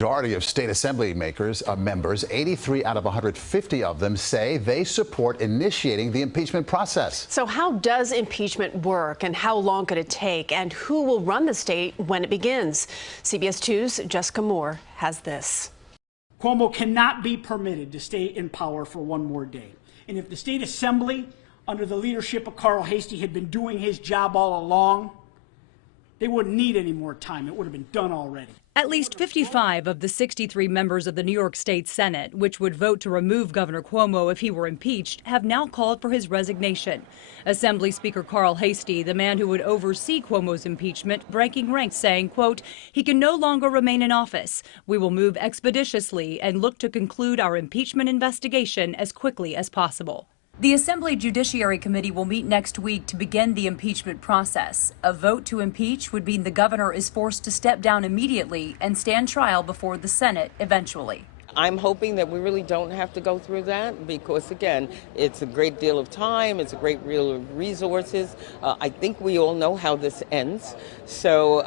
Majority of state assembly members, 83 out of 150 of them, say they support initiating the impeachment process. So how does impeachment work, and how long could it take, and who will run the state when it begins? CBS 2's Jessica Moore has this. Cuomo cannot be permitted to stay in power for one more day. And if the state assembly, under the leadership of Carl Heastie, had been doing his job all along, they wouldn't need any more time. It would have been done already. At least 55 of the 63 members of the New York State Senate, which would vote to remove Governor Cuomo if he were impeached, have now called for his resignation. Assembly Speaker Carl Heastie, the man who would oversee Cuomo's impeachment, breaking ranks, saying, quote, "He can no longer remain in office. We will move expeditiously and look to conclude our impeachment investigation as quickly as possible." The Assembly Judiciary Committee will meet next week to begin the impeachment process. A vote to impeach would mean the governor is forced to step down immediately and stand trial before the Senate eventually. I'm hoping that we really don't have to go through that because, again, it's a great deal of time, it's a great deal of resources. I think we all know how this ends, so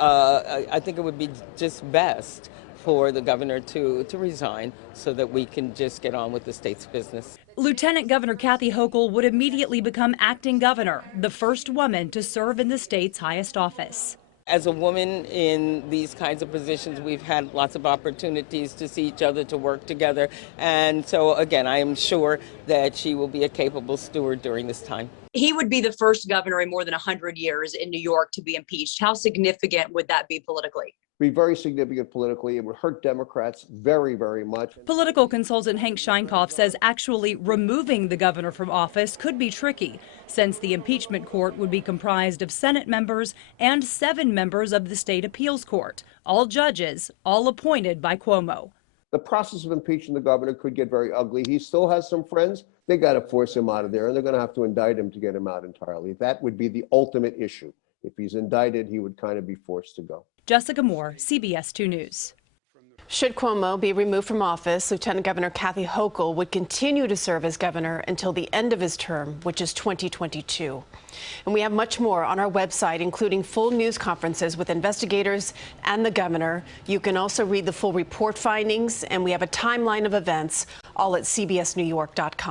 I think it would be just best for the governor to resign so that we can just get on with the state's business. Lieutenant Governor Kathy Hochul would immediately become acting governor, the first woman to serve in the state's highest office. As a woman in these kinds of positions, we've had lots of opportunities to see each other, to work together. And so, again, I am sure that she will be a capable steward during this time. He would be the first governor in more than 100 years in New York to be impeached. How significant would that be politically? Be very significant politically. It would hurt Democrats very, very much. Political consultant Hank Scheinkoff says actually removing the governor from office could be tricky, since the impeachment court would be comprised of Senate members and 7 members of the state appeals court, all judges, all appointed by Cuomo. The process of impeaching the governor could get very ugly. He still has some friends. They got to force him out of there, and they're going to have to indict him to get him out entirely. That would be the ultimate issue. If he's indicted, he would kind of be forced to go. Jessica Moore, CBS 2 News. Should Cuomo be removed from office, Lieutenant Governor Kathy Hochul would continue to serve as governor until the end of his term, which is 2022. And we have much more on our website, including full news conferences with investigators and the governor. You can also read the full report findings, and we have a timeline of events, all at cbsnewyork.com.